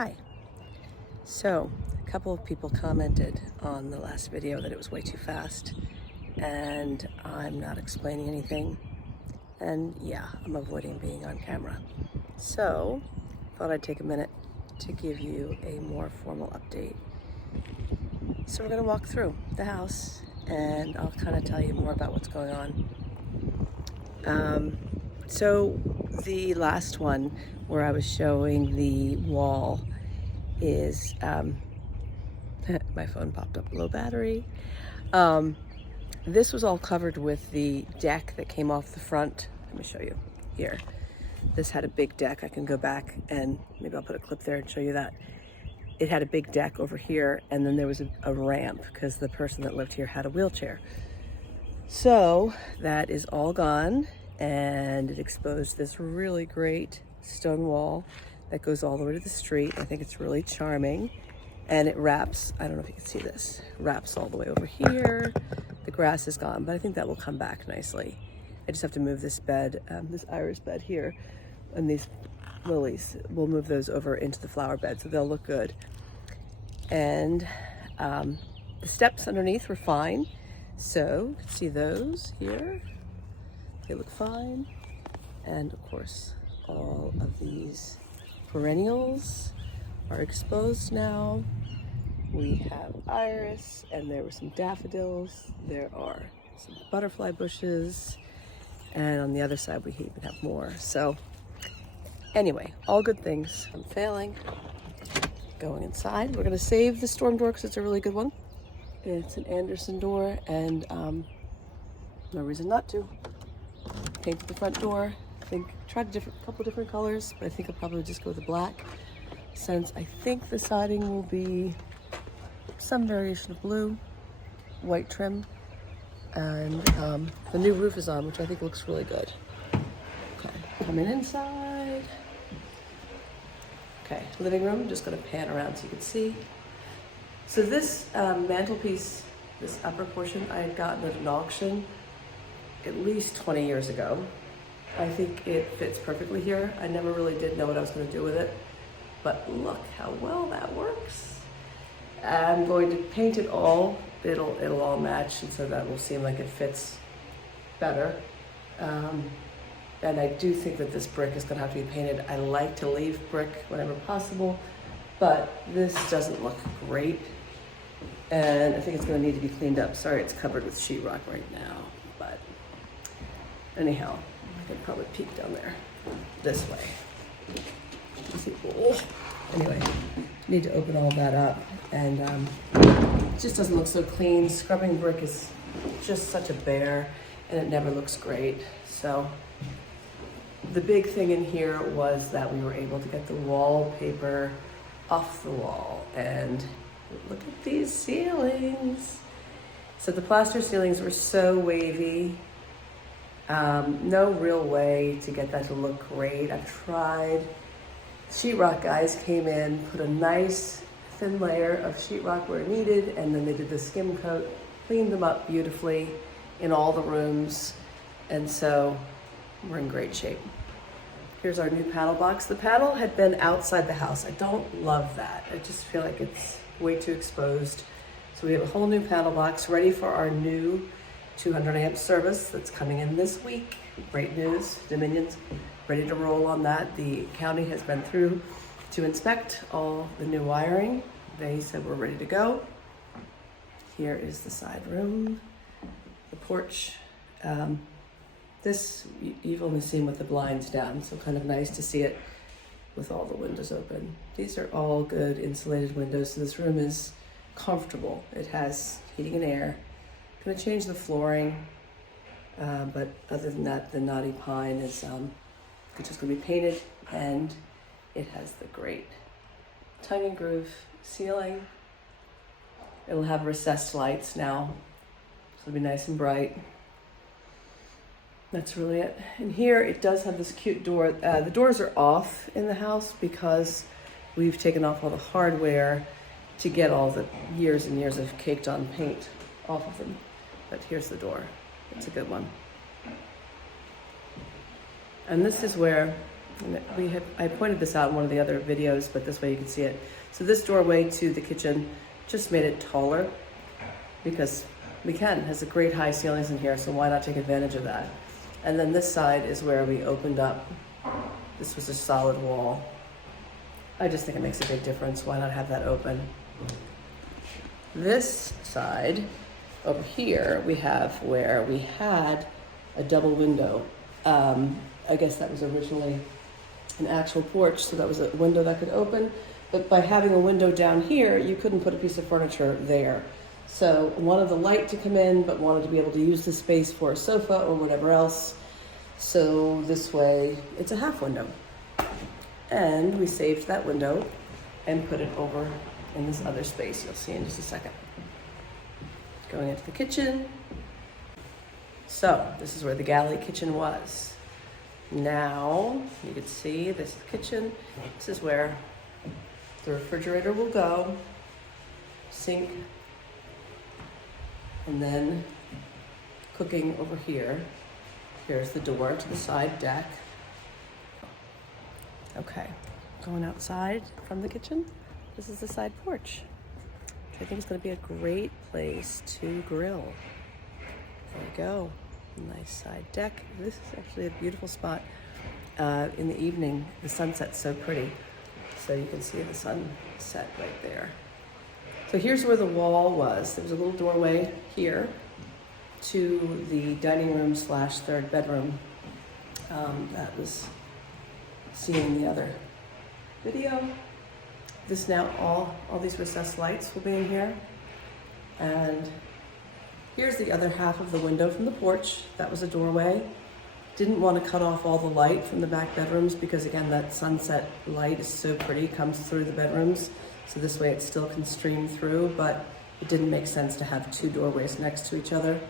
Hi. So, a couple of people commented on the last video that it was way too fast and I'm not explaining anything. And yeah, I'm avoiding being on camera. So, thought I'd take a minute to give you a more formal update. So we're gonna walk through the house and I'll kind of tell you more about what's going on. So the last one where I was showing the wall is, my phone popped up, low battery. This was all covered with the deck that came off the front. Let me show you here. This had a big deck. I can go back and maybe I'll put a clip there and show you that. It had a big deck over here and then there was a ramp because the person that lived here had a wheelchair. So that is all gone and it exposed this really great stone wall that goes all the way to the street. I think it's really charming and it wraps, I don't know if you can see this, wraps all the way over here. The grass is gone, but I think that will come back nicely. I just have to move this bed, this iris bed here, and these lilies, we'll move those over into the flower bed so they'll look good. And the steps underneath were fine. So, you can see those here. They look fine. And of course, all of these perennials are exposed now. We have iris and there were some daffodils. There are some butterfly bushes. And on the other side, we even have more. So anyway, all good things. I'm failing. Going inside. We're gonna save the storm door because it's a really good one. It's an Anderson door and no reason not to. Painted the front door. I think tried a couple different colors, but I think I'll probably just go with the black since I think the siding will be some variation of blue, white trim, and the new roof is on, which I think looks really good. Okay, coming inside. Okay, living room, just gonna pan around so you can see. So this mantelpiece, this upper portion, I had gotten at an auction at least 20 years ago. I think it fits perfectly here. I never really did know what I was gonna do with it, but look how well that works. I'm going to paint it all. It'll all match, and so that will seem like it fits better. And I do think that this brick is gonna have to be painted. I like to leave brick whenever possible, but this doesn't look great. And I think it's gonna need to be cleaned up. Sorry, it's covered with sheetrock right now, but anyhow, I can probably peek down there this way. Oh. Anyway, need to open all that up, and it just doesn't look so clean. Scrubbing brick is just such a bear, and it never looks great. So the big thing in here was that we were able to get the wallpaper off the wall, and look at these ceilings. So the plaster ceilings were so wavy. No real way to get that to look great. I've tried. Sheetrock guys came in, put a nice thin layer of sheetrock where needed, and then they did the skim coat, cleaned them up beautifully in all the rooms, and so we're in great shape. Here's our new panel box. The panel had been outside the house. I don't love that. I just feel like it's way too exposed. So we have a whole new panel box ready for our new 200 amp service that's coming in this week. Great news, Dominion's ready to roll on that. The county has been through to inspect all the new wiring. They said we're ready to go. Here is the side room, the porch. This you've only seen with the blinds down, so kind of nice to see it with all the windows open. These are all good insulated windows, so this room is comfortable. It has heating and air. I'm gonna change the flooring, but other than that, the knotty pine is just gonna be painted, and it has the great tongue and groove ceiling. It'll have recessed lights now, so it'll be nice and bright. That's really it. And here it does have this cute door. The doors are off in the house because we've taken off all the hardware to get all the years and years of caked on paint off of them. But here's the door. It's a good one. And this is where And I pointed this out in one of the other videos, but this way you can see it. So this doorway to the kitchen just made it taller because we can. It has a great high ceilings in here, so why not take advantage of that? And then this side is where we opened up. This was a solid wall. I just think it makes a big difference. Why not have that open? This side over here, we have where we had a double window. I guess that was originally an actual porch, so that was a window that could open. But by having a window down here, you couldn't put a piece of furniture there. So wanted the light to come in, but wanted to be able to use the space for a sofa or whatever else. So this way, it's a half window. And we saved that window and put it over in this other space you'll see in just a second. Going into the kitchen. So this is where the galley kitchen was. Now you can see this is the kitchen. This is where the refrigerator will go, sink, and then cooking over here. Here's the door to the side deck. Okay, going outside from the kitchen, this is the side porch, which I think is going to be a great place to grill. There we go, nice side deck. This is actually a beautiful spot. In the evening, the sunset's so pretty, so you can see the sunset right there. So here's where the wall was. There was a little doorway here to the dining room / third bedroom. That was seen in the other video. This now, all these recessed lights will be in here. And here's the other half of the window from the porch. That was a doorway. Didn't want to cut off all the light from the back bedrooms because again, that sunset light is so pretty, comes through the bedrooms. So this way it still can stream through, but it didn't make sense to have two doorways next to each other.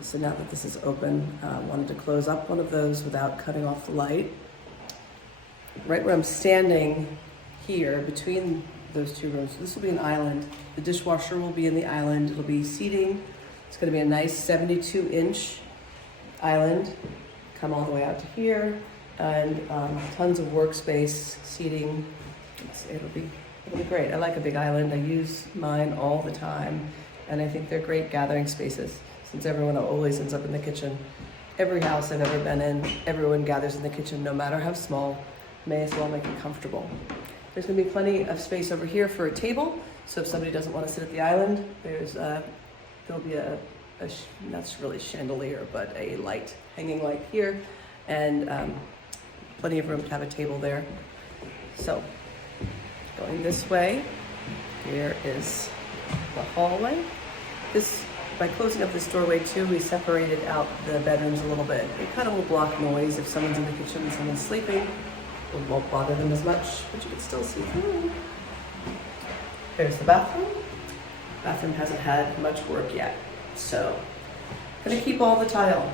So now that this is open, wanted to close up one of those without cutting off the light. Right where I'm standing here between those two rooms, this will be an island. The dishwasher will be in the island. It'll be seating. It's going to be a nice 72-inch island. Come all the way out to here, and tons of workspace, seating. It'll be great. I like a big island. I use mine all the time, and I think they're great gathering spaces since everyone always ends up in the kitchen. Every house I've ever been in, everyone gathers in the kitchen, no matter how small. May as well make it comfortable. There's going to be plenty of space over here for a table, so if somebody doesn't want to sit at the island, there'll be not really chandelier, but a light, hanging light here, and plenty of room to have a table there. So, going this way, here is the hallway. By closing up this doorway too, we separated out the bedrooms a little bit. It kind of will block noise if someone's in the kitchen and someone's sleeping. It won't bother them as much, but you can still see through. There's the bathroom. Bathroom hasn't had much work yet, so I'm gonna keep all the tile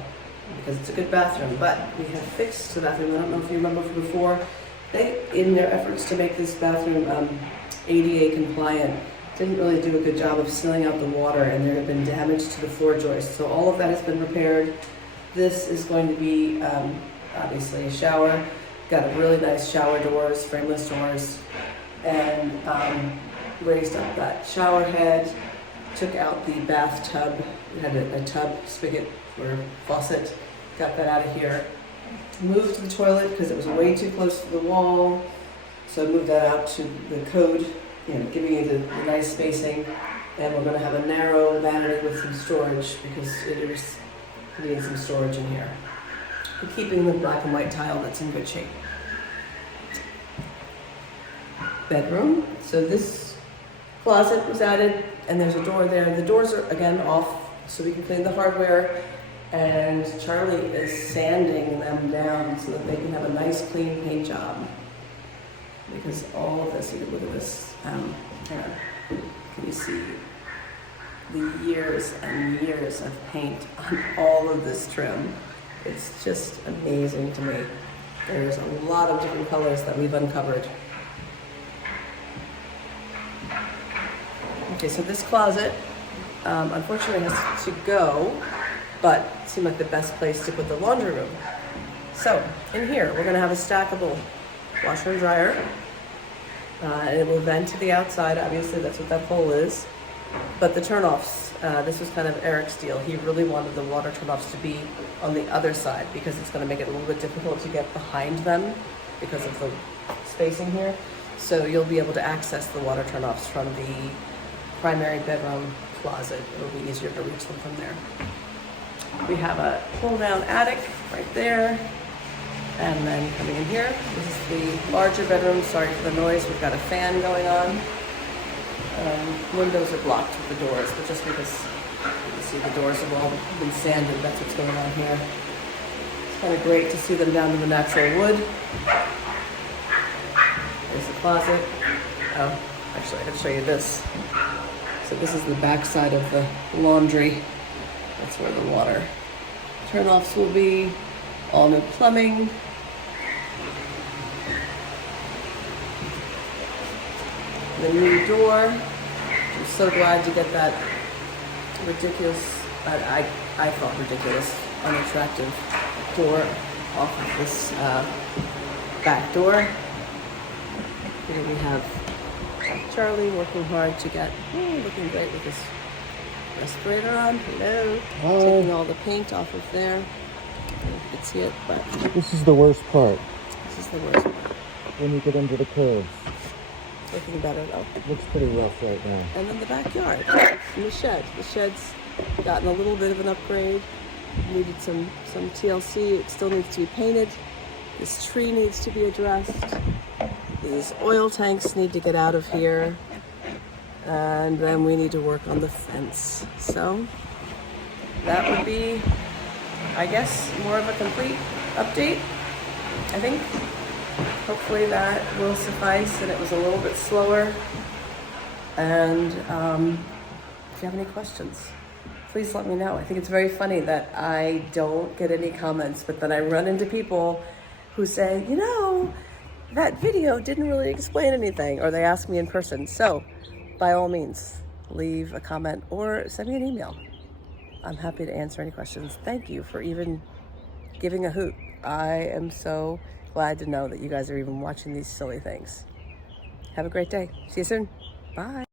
because it's a good bathroom, but we have fixed the bathroom. I don't know if you remember from before, they, in their efforts to make this bathroom ADA compliant, didn't really do a good job of sealing out the water, and there had been damage to the floor joist. So all of that has been repaired. This is going to be obviously a shower. Got a really nice shower doors, frameless doors, and raised up that shower head, took out the bathtub. It had a tub spigot or faucet, got that out of here. Moved the toilet because it was way too close to the wall, so I moved that out to the code, giving you the nice spacing. And we're going to have a narrow vanity with some storage because it needs some storage in here. We're keeping the black and white tile that's in good shape. Bedroom. So this closet was added, and there's a door there. The doors are again off, so we can clean the hardware. And Charley is sanding them down so that they can have a nice clean paint job. Because all of this, you can look at this. Can you see the years and years of paint on all of this trim? It's just amazing to me. There's a lot of different colors that we've uncovered. Okay, so this closet, unfortunately has to go, but it seemed like the best place to put the laundry room. So in here, we're gonna have a stackable washer and dryer. And it will vent to the outside, obviously that's what that pole is. But the turnoffs, this was kind of Eric's deal. He really wanted the water turnoffs to be on the other side because it's gonna make it a little bit difficult to get behind them because of the spacing here. So you'll be able to access the water turnoffs from the primary bedroom closet. It'll be easier to reach them from there. We have a pull-down attic right there. And then coming in here, this is the larger bedroom. Sorry for the noise, we've got a fan going on. Windows are blocked with the doors, but just because you can see the doors have all been sanded, that's what's going on here. It's kind of great to see them down to the natural wood. There's the closet. Oh, actually I can show you this. So this is the back side of the laundry. That's where the water turnoffs will be. All new plumbing. The new door. I'm so glad to get that ridiculous, I thought ridiculous, unattractive door off of this back door. Here we have Charley working hard to get, looking great with his respirator on. Hello. Hi. Taking all the paint off of there. I don't know if you can see it, but This is the worst part, this is the worst part. when you get into the curves. Looking better though. Looks pretty rough right now. And then the backyard and the shed. The shed's gotten a little bit of an upgrade. Needed some TLC. It still needs to be painted. This tree needs to be addressed. These oil tanks need to get out of here. And then we need to work on the fence. So that would be, I guess, more of a complete update, I think. Hopefully that will suffice, and it was a little bit slower. And if you have any questions, please let me know. I think it's very funny that I don't get any comments, but then I run into people who say, you know, that video didn't really explain anything, or they ask me in person. So by all means, leave a comment or send me an email. I'm happy to answer any questions. Thank you for even giving a hoot. I am so glad to know that you guys are even watching these silly things. Have a great day. See you soon. Bye.